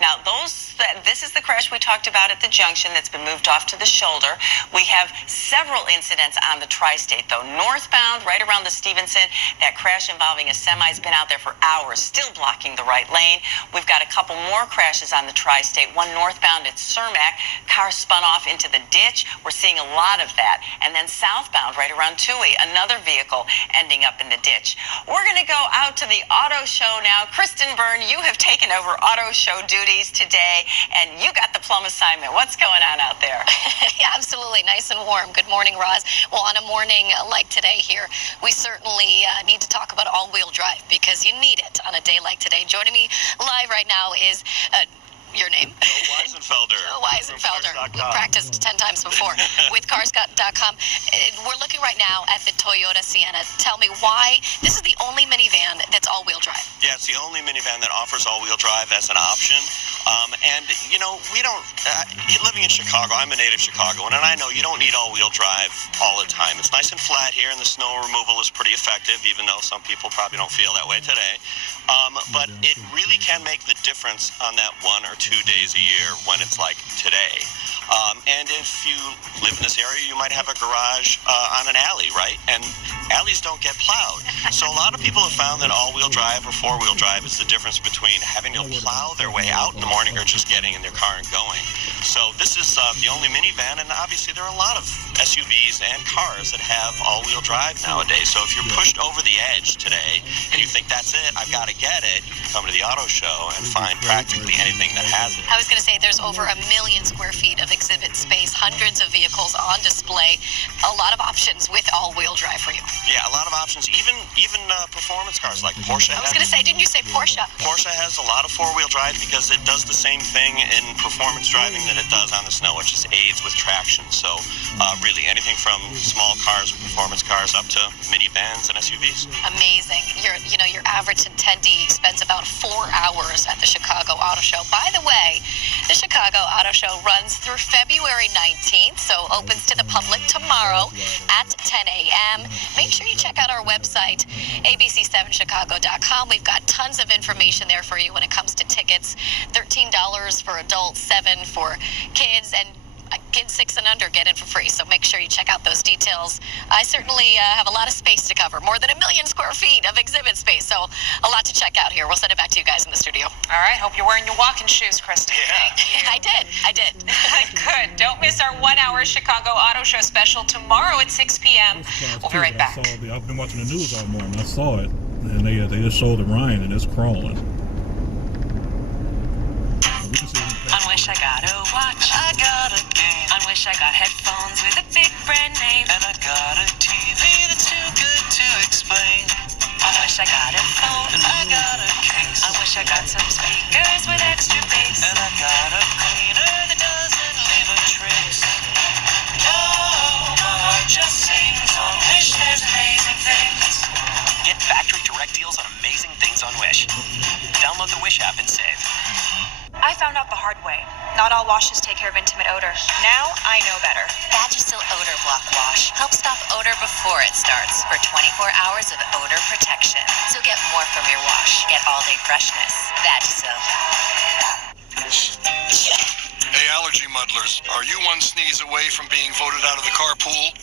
Now, this is the crash we talked about at the junction that's been moved off to the shoulder. We have several incidents on the tri-state, though. Northbound, right around the Stevenson, that crash involving a semi has been out there for hours, still blocking the right lane. We've got a couple more crashes on the tri-state. One northbound at Cermak, car spun off into the ditch. We're seeing a lot of that. And then southbound, right around Toohey, another vehicle ending up in the ditch. We're going to go out to the auto show now. Kristen Byrne, you have taken over auto show duties today, and you got the plum assignment. What's going on out there? Yeah, absolutely. Nice and warm. Good morning, Roz. Well, on a morning like today here, we certainly need to talk about all-wheel drive because you need it on a day like today. Joining me live right now is your name? Joe Weisenfelder. Joe Weisenfelder. Practiced 10 times before with Cars.com. We're looking right now at the Toyota Sienna. Tell me why this is the only minivan that's all-wheel drive. Yeah, it's the only minivan that offers all-wheel drive as an option. And, you know, we don't, living in Chicago, I'm a native Chicagoan, and I know you don't need all-wheel drive all the time. It's nice and flat here, and the snow removal is pretty effective, even though some people probably don't feel that way today. But it really can make the difference on that 1 or 2 days a year when it's like today. And if you live in this area, you might have a garage on an alley, right? And alleys don't get plowed. So a lot of people have found that all-wheel drive or four-wheel drive is the difference between having to plow their way out in the morning or just getting in their car and going. So this is the only minivan, and obviously there are a lot of SUVs and cars that have all-wheel drive nowadays. So if you're pushed over the edge today and you think that's it, I've got to get it, you can come to the auto show and find practically anything that has it. I was going to say there's over 1 million square feet of exhibit space, hundreds of vehicles on display, a lot of options with all-wheel drive for you. Yeah, a lot of options, even performance cars like Porsche. I was going to say, didn't you say Porsche? Porsche has a lot of four-wheel drive because it does the same thing in performance driving that it does on the snow, which is aids with traction. So really anything from small cars or performance cars up to minivans and SUVs. Amazing. Your average attendee spends about 4 hours at the Chicago Auto Show. By the way, the Chicago Auto Show runs through February 19th, so opens to the public tomorrow at 10 a.m. Make sure you check out our website, abc7chicago.com. We've got tons of information there for you when it comes to tickets. $13 for adults, $7 for kids, and kids 6 and under get in for free. So make sure you check out those details. I certainly have a lot of space to cover, more than 1 million square feet of exhibit space. So a lot to check out here. We'll send it back to you guys in the studio. All right. Hope you're wearing your walking shoes, Kristen. Yeah. I did. Good. Don't miss our 1-hour Chicago Auto Show special tomorrow at 6 p.m. We'll be right back. I've been watching the news all morning. I saw it, and they just showed the rain, and it's crawling. On Wish I Got a watch, I got a game. On Wish I got headphones with a big brand name. And I got a TV that's too good to explain. On Wish I got a phone, I got a case. I wish I got some speakers with extra bass. And I got a cleaner that doesn't leave a trace. Oh, my heart just sings on Wish. There's amazing things. Get factory direct deals on amazing things on Wish. Download the Wish app and save. I found out the hard way. Not all washes take care of intimate odor. Now I know better. Vagisil Odor Block Wash helps stop odor before it starts for 24 hours of odor protection. So get more from your wash. Get all-day freshness. Vagisil. Hey, allergy muddlers, are you one sneeze away from being voted out of the carpool?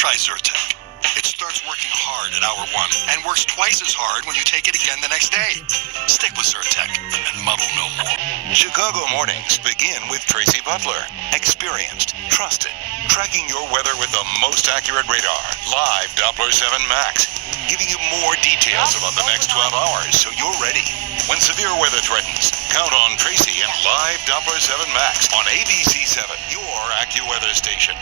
Try Zyrtec. It starts working hard at hour 1 and works twice as hard when you take it again the next day. Stick with Zyrtec and muddle no more. Chicago mornings begin with Tracy Butler. Experienced, trusted, tracking your weather with the most accurate radar. Live Doppler 7 Max, giving you more details about the next 12 hours so you're ready. When severe weather threatens, count on Tracy and Live Doppler 7 Max on ABC 7, your AccuWeather station.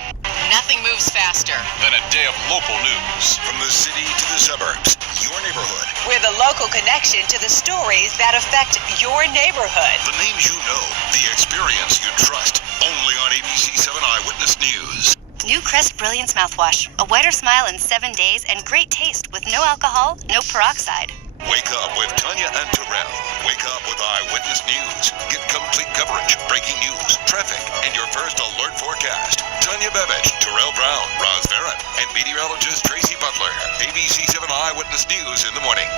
Nothing moves faster Then a day of local news. From the city to the suburbs, your neighborhood. We're the local connection to the stories that affect your neighborhood. The names you know, the experience you trust. Only on ABC 7 Eyewitness News. New Crest Brilliance mouthwash. A whiter smile in 7 days and great taste with no alcohol, no peroxide. Wake up with Tanya and Terrell. Wake up with Eyewitness News. Get complete coverage, breaking news, traffic, and your first alert forecast. Tanya Babich, Terrell Brown, Roz Farron, and meteorologist Tracy Butler. ABC 7 Eyewitness News in the morning.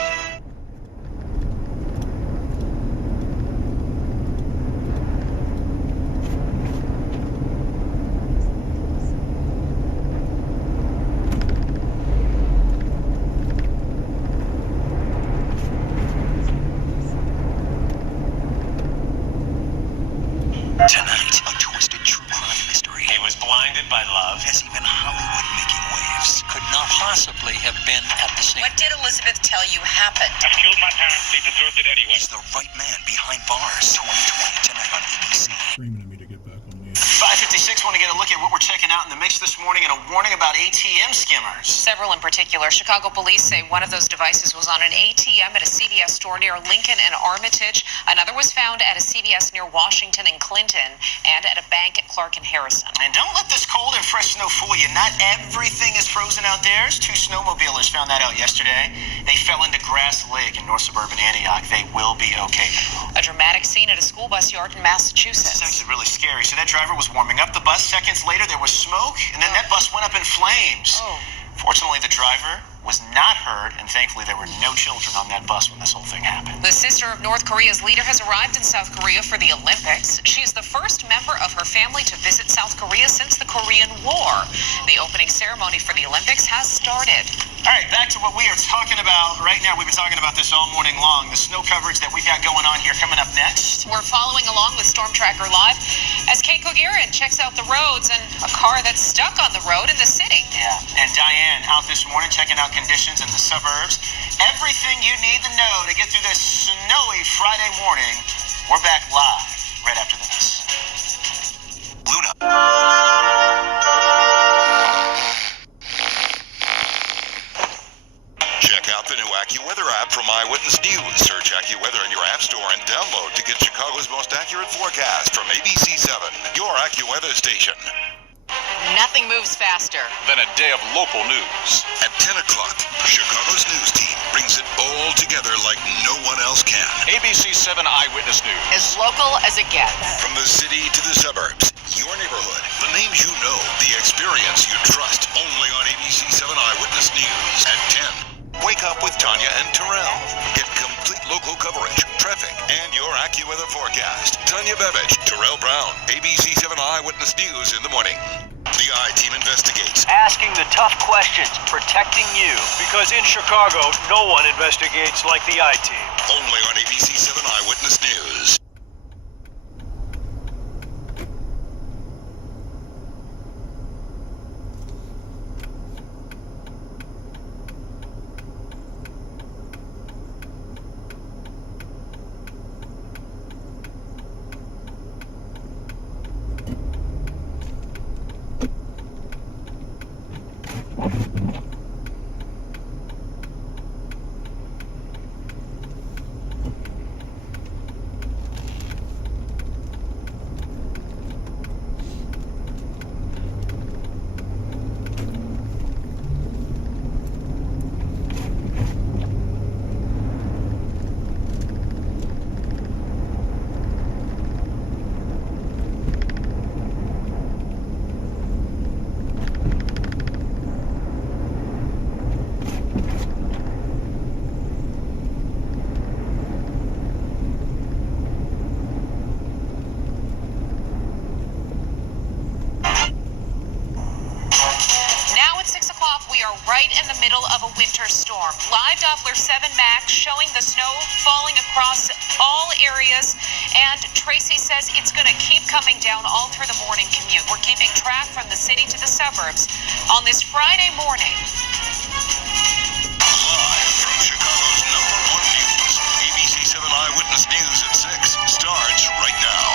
Tonight, a twisted true crime mystery. He was blinded by love. Has even Hollywood making waves. Could not possibly have been at the scene. What did Elizabeth tell you happened? I killed my parents. They deserved it anyway. He's the right man behind bars. 2020 tonight on ABC. Screaming at me to get back on the air. 556, want to get a look at what we're checking out in the mix this morning and a warning about ATM skimmers. Several in particular. Chicago police say one of those devices was on an ATM at a CVS store near Lincoln and Armitage. Another was found at a CVS near Washington and Clinton and at a bank at Clark and Harrison. And don't let this cold and fresh snow fool you. Not everything is frozen out there. 2 snowmobilers found that out yesterday. They fell into Grass Lake in north suburban Antioch. They will be okay though. A dramatic scene at a school bus yard in Massachusetts. It's actually really scary. So that driver was warming up the bus. Seconds later, there was smoke, and then that bus went up in flames. Fortunately, the driver was not hurt, and thankfully there were no children on that bus when this whole thing happened. The sister of North Korea's leader has arrived in South Korea for the Olympics. She is the first member of her family to visit South Korea since the Korean War. The opening ceremony for the Olympics has started. All right, back to what we are talking about right now. We've been talking about this all morning long. The snow coverage that we've got going on here coming up next. We're following along with Storm Tracker Live as Kate Kogirin checks out the roads and a car that's stuck on the road in the city. Yeah, and Diane out this morning checking out conditions in the suburbs. Everything you need to know to get through this snowy Friday morning. We're back live right after this. Luna. Check out the new AccuWeather app from Eyewitness News. Search AccuWeather in your app store and download to get Chicago's most accurate forecast from ABC 7, your AccuWeather station. Nothing moves faster Then a day of local news. At 10 o'clock, Chicago's news team brings it all together like no one else can. ABC 7 Eyewitness News. as local as it gets. From the city to the suburbs, your neighborhood, the names you know, the experience you trust, only on ABC 7 Eyewitness News. At 10, wake up with Tanya and Terrell. Get complete local coverage, traffic, and your AccuWeather forecast. Tanya Bevic, Terrell Brown, ABC 7 Eyewitness News in the morning. The I-Team investigates. Asking the tough questions, protecting you. Because in Chicago, no one investigates like the I-Team. Only on ABC 7 Eyewitness News. Right in the middle of a winter storm. Live Doppler 7 Max showing the snow falling across all areas, and Tracy says it's going to keep coming down all through the morning commute. We're keeping track from the city to the suburbs on this Friday morning. Live from Chicago's #1 news, ABC 7 Eyewitness News at 6 starts right now.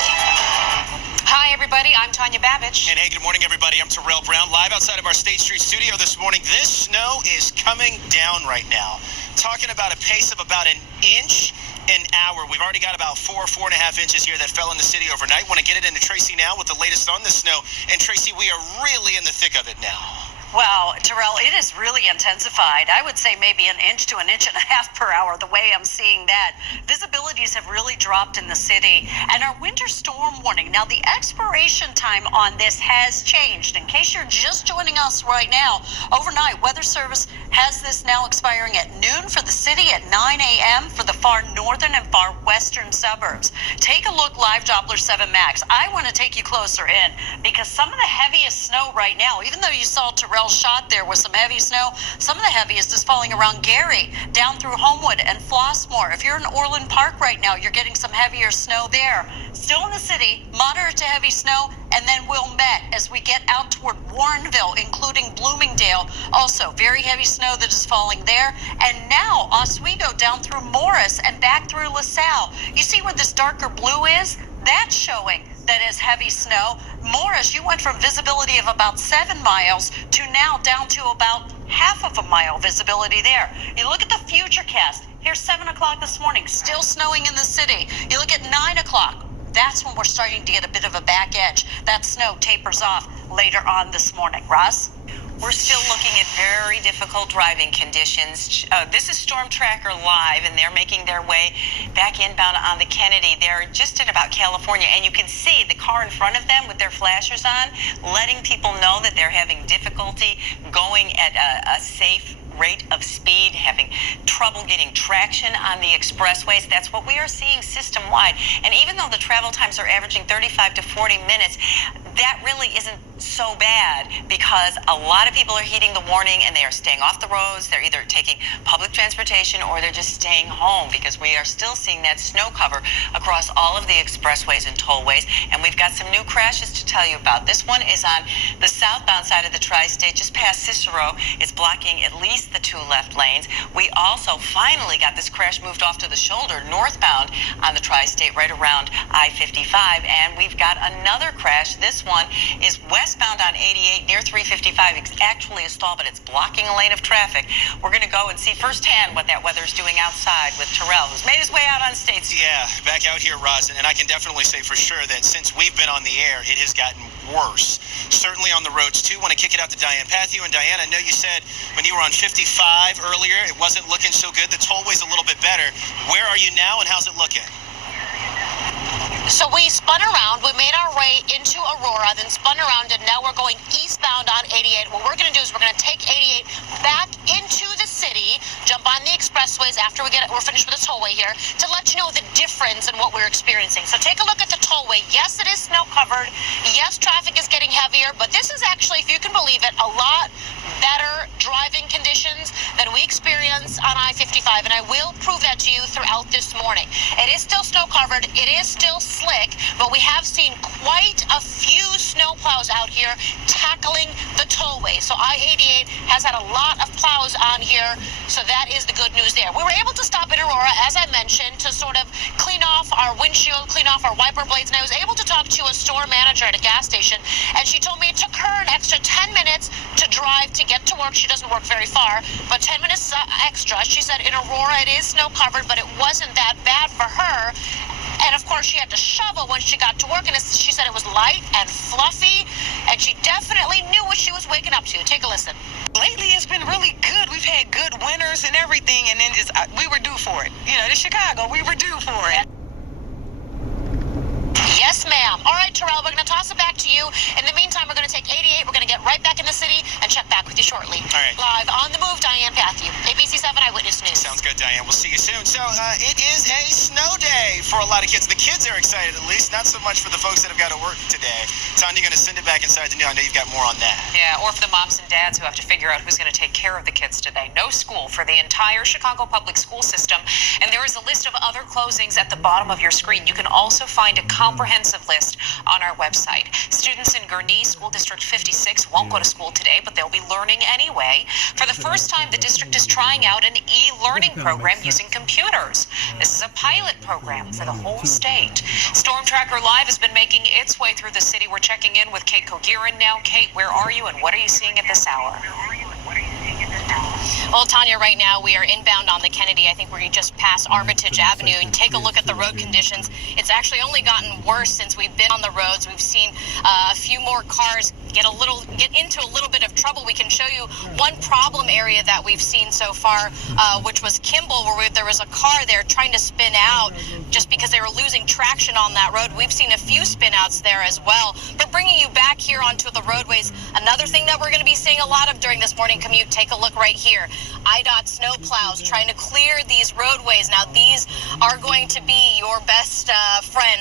Hi, everybody. I'm Tanya Babich. And hey, good morning, everybody. I'm Terrell Brown, live outside of our State Street studio this morning. This snow is coming down right now. Talking about a pace of about an inch an hour. We've already got about 4.5 inches here that fell in the city overnight. Want to get it into Tracy now with the latest on the snow. And Tracy, we are really in the thick of it now. Well, Terrell, it is really intensified. I would say maybe an inch to an inch and a half per hour, the way I'm seeing that. Visibilities have really dropped in the city. And our winter storm warning. Now, the expiration time on this has changed. In case you're just joining us right now, overnight, Weather Service has this now expiring at noon for the city, at 9 a.m. for the far northern and far western suburbs. Take a look, Live Doppler 7 Max. I want to take you closer in because some of the heaviest snow right now, even though you saw Terrell Terrell shot there with some heavy snow. Some of the heaviest is falling around Gary, down through Homewood and Flossmoor. If you're in Orland Park right now, you're getting some heavier snow there. Still in the city, moderate to heavy snow, and then Wilmette as we get out toward Warrenville, including Bloomingdale. Also, very heavy snow that is falling there. And now Oswego down through Morris and back through LaSalle. You see where this darker blue is? That's showing that is heavy snow. Morris, you went from visibility of about 7 miles to now down to about half of a mile visibility there. You look at the futurecast. Here's 7 o'clock this morning, still snowing in the city. You look at 9 o'clock. That's when we're starting to get a bit of a back edge. That snow tapers off later on this morning. Russ? We're still looking at very difficult driving conditions. This is Storm Tracker Live, and they're making their way back inbound on the Kennedy. They're just at about California, and you can see the car in front of them with their flashers on, letting people know that they're having difficulty going at a safe rate of speed, having trouble getting traction on the expressways. That's what we are seeing system-wide. And even though the travel times are averaging 35 to 40 minutes, that really isn't so bad because a lot of people are heeding the warning and they are staying off the roads. They're either taking public transportation or they're just staying home because we are still seeing that snow cover across all of the expressways and tollways. And we've got some new crashes to tell you about. This one is on the southbound side of the tri-state, just past Cicero. It's blocking at least the 2 left lanes. We also finally got this crash moved off to the shoulder northbound on the tri-state right around I-55. And we've got another crash. This one is westbound on 88 near 355. It's actually a stall, but it's blocking a lane of traffic. We're going to go and see firsthand what that weather's doing outside with Terrell, who's made his way out on State Street. Yeah, back out here, Roz, and I can definitely say for sure that since we've been on the air, it has gotten worse. Certainly on the roads, too. Want to kick it out to Diane Patthew. And Diane, I know you said when you were on 55 earlier, it wasn't looking so good. The tollway's a little bit better. Where are you now, and how's it looking? So we spun around, we made our way into Aurora, then spun around, and now we're going eastbound on 88. What we're going to do is we're going to take 88 back into the city, jump on the expressways after we're finished with the tollway here, to let you know the difference in what we're experiencing. So take a look at the tollway. Yes, it is snow covered. Yes, traffic is getting heavier, but this is actually, if you can believe it, a lot better driving conditions than we experience on I-55, and I will prove that to you throughout this morning. It is still snow covered. It is still slick, but we have seen quite a few snowplows out here tackling the tollway. So I-88 has had a lot of plows on here, so that is the good news there. We were able to stop in Aurora, as I mentioned, to sort of clean off our windshield, clean off our wiper blades, and I was able to talk to a store manager at a gas station, and she told me it took her an extra 10 minutes to drive to get to work. She doesn't work very far, but 10 minutes extra. She said in Aurora it is snow covered, but it wasn't that bad for her. And of course, she had to shovel when she got to work, and she said it was light and fluffy, and she definitely knew what she was waking up to. Take a listen. Lately, it's been really good. We've had good winters and everything, and then just we were due for it. You know, it's Chicago. We were due for it. Yes, ma'am. All right, Terrell, we're going to toss it back to you. In the meantime, we're going to take 88. We're going to get right back in the city and check back with you shortly. All right. Live on the move, Diane Patthew, ABC 7 Eyewitness News. Sounds good, Diane. We'll see you soon. So it is a snow day for a lot of kids. The kids are excited, at least. Not so much for the folks that have got to work today. Tanya, going to send it back inside the new. I know you've got more on that. Yeah, or for the moms and dads who have to figure out who's going to take care of the kids today. No school for the entire Chicago public school system. And there is a list of other closings at the bottom of your screen. You can also find a comprehensive list on our website. Students in Gurnee School District 56 won't go to school today, but they'll be learning anyway. For the first time, the district is trying out an e-learning program using computers. This is a pilot program for the whole state. Storm Tracker Live has been making its way through the city. We're checking in with Kate Kogirin now. Kate, where are you and what are you seeing at this hour? Well, Tanya, right now we are inbound on the Kennedy. I think we're just past Armitage Avenue, and take a look at the road conditions. It's actually only gotten worse since we've been on the roads. We've seen a few more cars get into a little bit of trouble. We can show you one problem area that we've seen so far, which was Kimball, where there was a car there trying to spin out just because they were losing traction on that road. We've seen a few spin outs there as well. But bringing you back here onto the roadways, another thing that we're going to be seeing a lot of during this morning commute, take a look right here. IDOT snow plows trying to clear these roadways. Now, these are going to be your best friend.